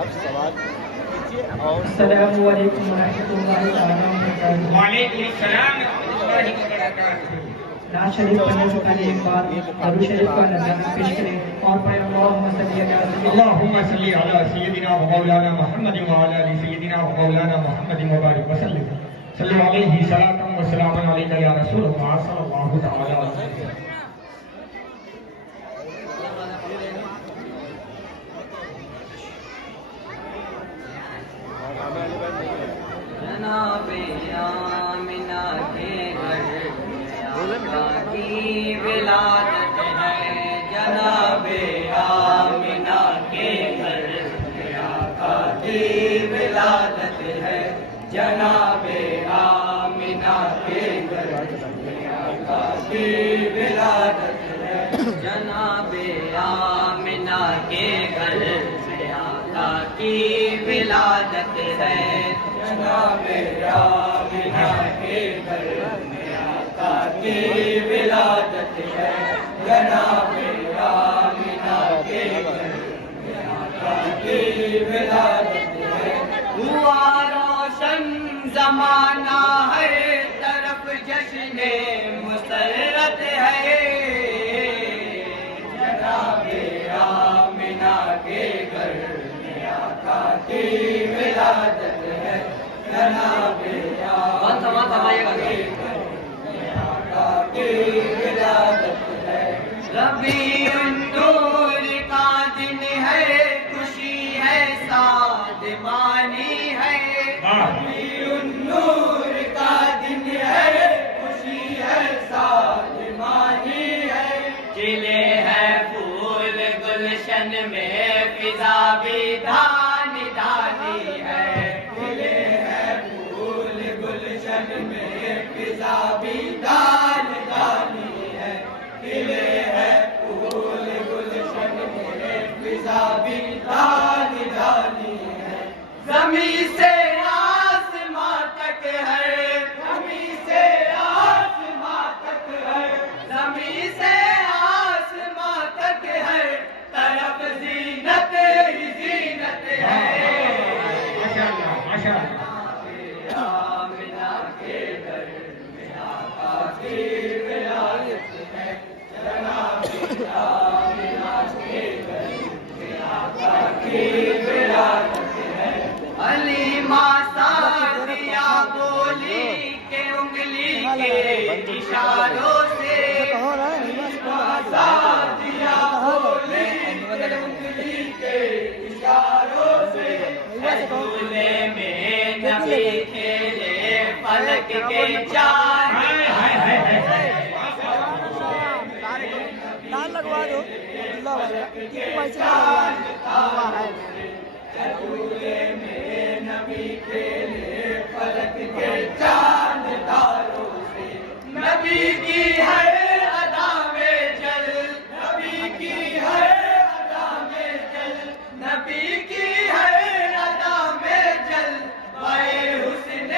السلام علیکم ورحمۃ اللہ وبرکاتہ۔ وعلیکم السلام ورحمۃ اللہ وبرکاتہ۔ نعت شریف پڑھنے سے پہلے ایک بار درود شریف کا نظرانہ پیش کریں اور پڑھیں اللہم صلی علی اللہم صلی علی سیدنا و مولانا محمد وعلی آل سیدنا و مولانا محمد مبارک وسلم۔ صلی علیہ صلاۃ و سلام علیک یا رسول اللہ صلی اللہ تعالی علیہ وسلم۔ جناب آمنہ کے گھر آقا کی ولادت ہے، جناب آمنہ کے گھر آقا کی ولادت ہے، جناب آمنہ کے گھر آقا کی ولادت ہے، جناب آمنہ کے گھر آقا کی ولادت ہے، جناب آمنہ کے گھر میں آقا کی ولادت ہے، جناب آمنہ کے گھر میں آقا کی ولادت ہے۔ ہوا روشن زمانہ ہر طرف جشن مسرت ہے، جناب آمنہ کے گھر میں آقا کی ولادت ہے، جناب آمنہ کے گھر میں آقا کی ولادت ہے۔ ربیع النور کا دن ہے، خوشی ہے شادمانی ہے، ربیع النور کا دن ہے، خوشی ہے شادمانی ہے، کھلے ہیں پھول گلشن میں فضا بھی دھانی دھانی ہے، کھلے ہیں پھول گلشن میں فضا بھی دھانی دھانی ہے، کھلے ہیں پھول گلشن میں فضا بھی دھانی دھانی ہے۔ زمین سے آسماں تک ہے، زمین سے آسماں تک ہے، زمین سے آسماں تک ہے، طرف زینت ہی زینت ہے، ماشاءاللہ ماشاءاللہ۔ آمنہ کے گھر میں آقا کی ولادت ہے، جناب آمنہ کے گھر میں آقا کی ولادت ہے۔ حلیمہ سعدیہ بولی کہ انگلی کے اشاروں سے، سعدیہ بولی کہ انگلی کے اشاروں سے، جھولے میں نبی کھیلے فلک کے چاند، لگوا دو جھولے میں نبی کھیلے فلک کے چاند تاروں سے، نبی کی ہر ادا میں جل، نبی کی ہر ادا میں جل، نبی کی ہر ادا میں جل، بے حسن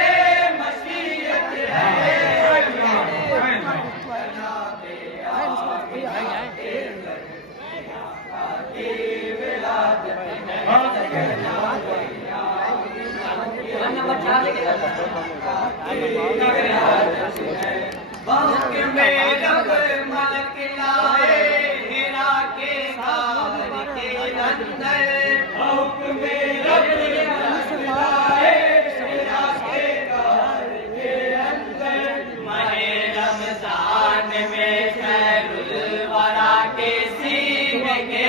مشیت ہے، جناب آمنہ کے گھر میں آقا کی ولادت ہے، باغ میں رب ملک لائے ہیرا کے غار کے اندر، باغ میں رب ملک لائے ہیرا کے غار کے اندر، ماہ رمضان میں خیر الورا کے سینے کے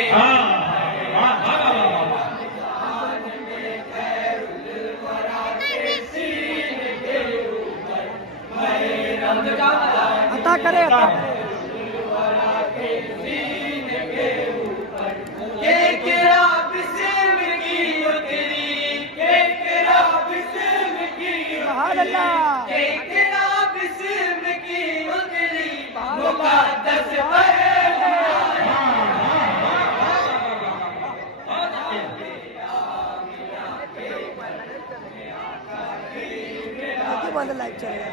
عطا کرے عطا سبحان اللہ۔ بند لائٹ چل رہا ہے۔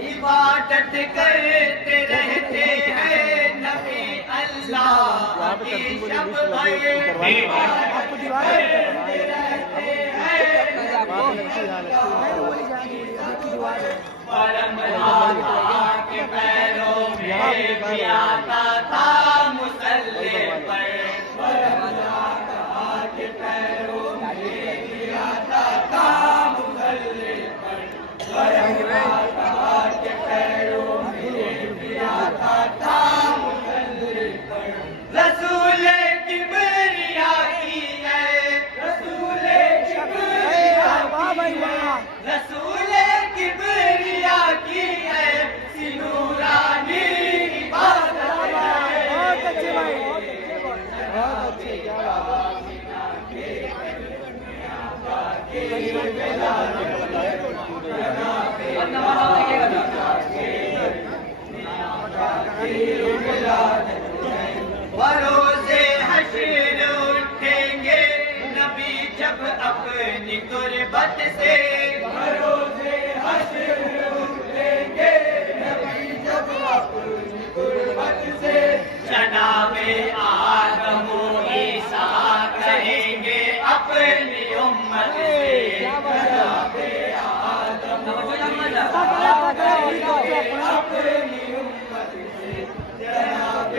عبادت کرتے رہتے ہیں نبی اللہ کی شب بھر عبادت کرتے رہتے ہیں پرم آقا کے پیروں میں بھی آتا تھا مصلی پر پرم آقا کے پیروں میں بھی آتا تھا مصلی پر پرم آقا کے پیروں میں بھی آتا تھا مصلی پر رسول کبریا کی ہے رسول کبریا رسول کبریا کی ہے سنورانی عبادت ہے بہت اچھے بھائی بہت اچھے بروز حشر اٹھیں گے نبی جب اپنی غربت سے بروز حشر اٹھیں گے نبی جب اپنی غربت سے جناب آدم و عیسیٰ کہیں گے اپنی امت سے جناب آدم و عیسیٰ کہیں گے اپنی امت سے جناب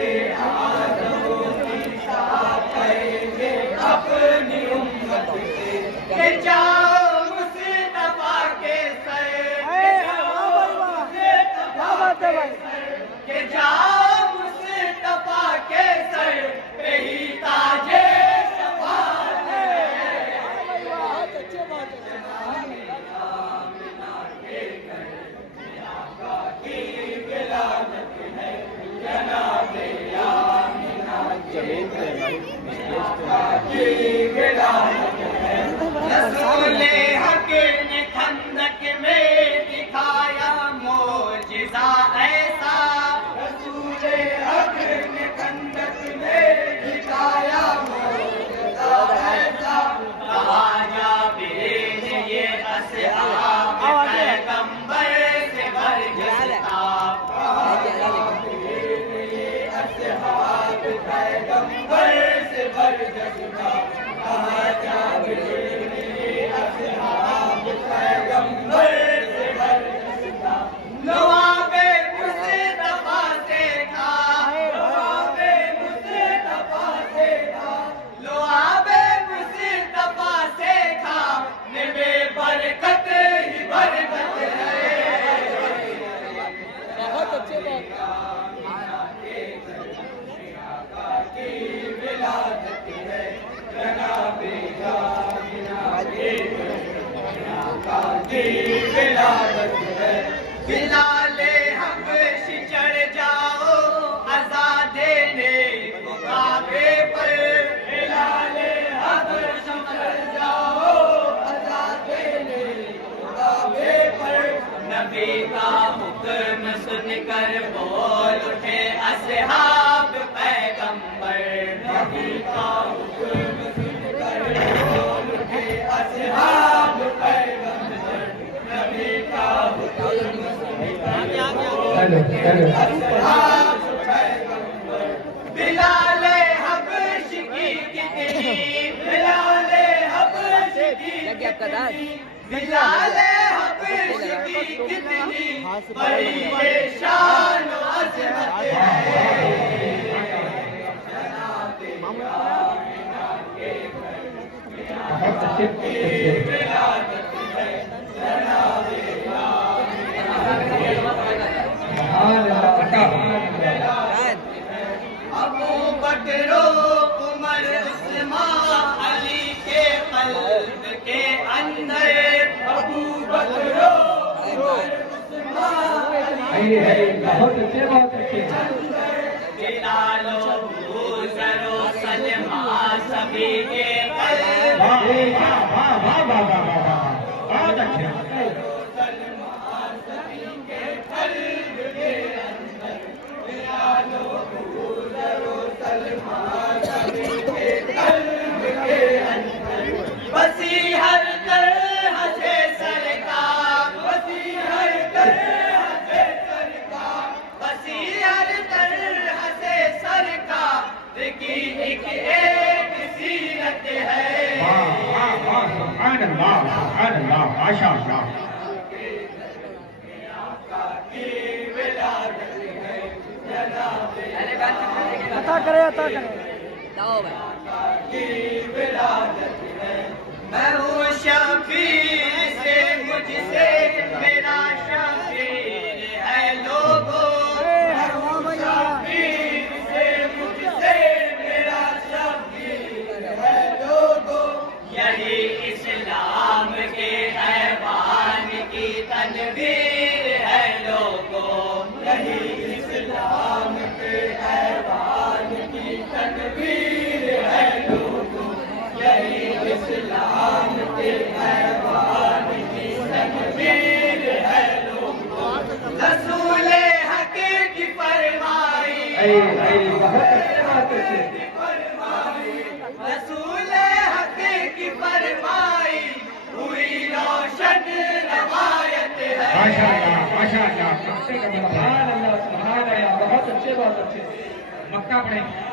آدم و عیسیٰ کہیں گے اپنی امت سے کہ جاؤ مصطفیٰ کے سر کہ جاؤ مصطفیٰ کے سر پہ ہی تاج شفاعت ہے بہت اچھے بات رسول حق نے خندق میں دکھایا معجزہ ایسا رسول حق نے خندق میں دکھایا معجزہ ایسا کہایا بین یہ اصحاب پیغمبر سے برجستہ کہایا بین یہ اصحاب پیغمبر سے برجستہ کہایا بین یہ اصحاب پیغمبر سے برجستہ لواب مصطفیٰ سے تھا لواب مصطفیٰ سے تھا لواب مصطفیٰ سے تھا نبے برکت ہی برکت ہے بہت اچھے بلال حبشی چڑھ جاؤ عزا دینے کو کعبے پر بلال حبشی چڑھ جاؤ عزا دینے کو کعبے پر نبی کا حکم سن کر بول اٹھے اصحاب پیغمبر نبی کا حکم سن کر بول اٹھے اصحاب پیغمبر نبی کا حکم بلال حبش کی کتنی بلال حبش کی کتنی بلال حبش کی کتنی بڑی شان و عظمت ہے ابو بکر عمر عثمان علی کے قلب کے اندر ابو بکر عمر عثمان بلال و بوذر و سلمہ سبھی کے قلب اللہ عطا کرے عطا کرے میں ہوں شفیع سے مجھ سے میرا شفیع ہے لوگوں میں ہوں شفیع سے مجھ سے میرا شفیع ہے لوگوں یہی اسلام کے ایوان کی تنویر ہے لوگوں یہی اسلام کے ایوان کی تنویر ہے لوگوں یہی اسلام کے ایوان کی تنویر ہے لوگوں رسول حق کی فرمائی بہت اچھے بات ہے رسول حق کی فرمائی ہوئی روشن روایت ہے ماشاء اللہ ماشاء اللہ سبحان اللہ سبحان اللہ بہت اچھے بات اچھے مکہ پڑھیں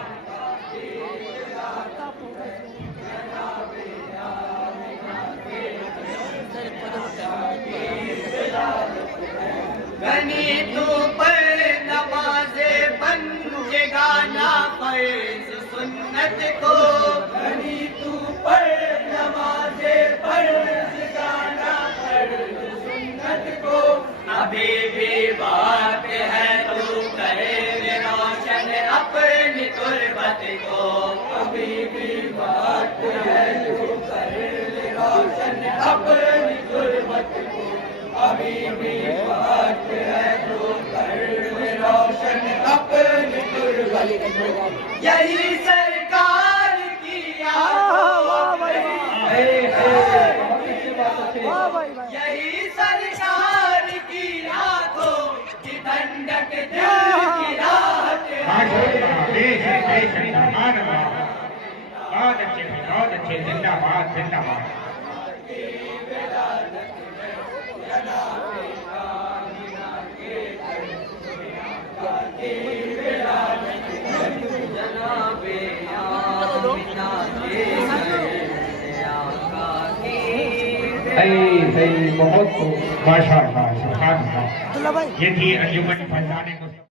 غنی تو پر نماز بند گانا فرض سنت کو غنی تو پر نماز فرض گانا فرض سنت کو ابھی بھی بات ہے تو کرے روشن اپنی تربت کو ابھی بھی بات ہے تو کرے روشن اپنی تربت کو ابھی بھی بات ہے تو کر روشن اپنی تربت کو یہی سرکار کی یہی سرکار کی آنکھوں کی ٹھنڈک دل کی راحت ہے بہت اچھے زندہ باد زندہ باد صحیح بہت خوب ماشاء اللہ سبحان اللہ عبداللہ بھائی یہ تھی انجمن فیضان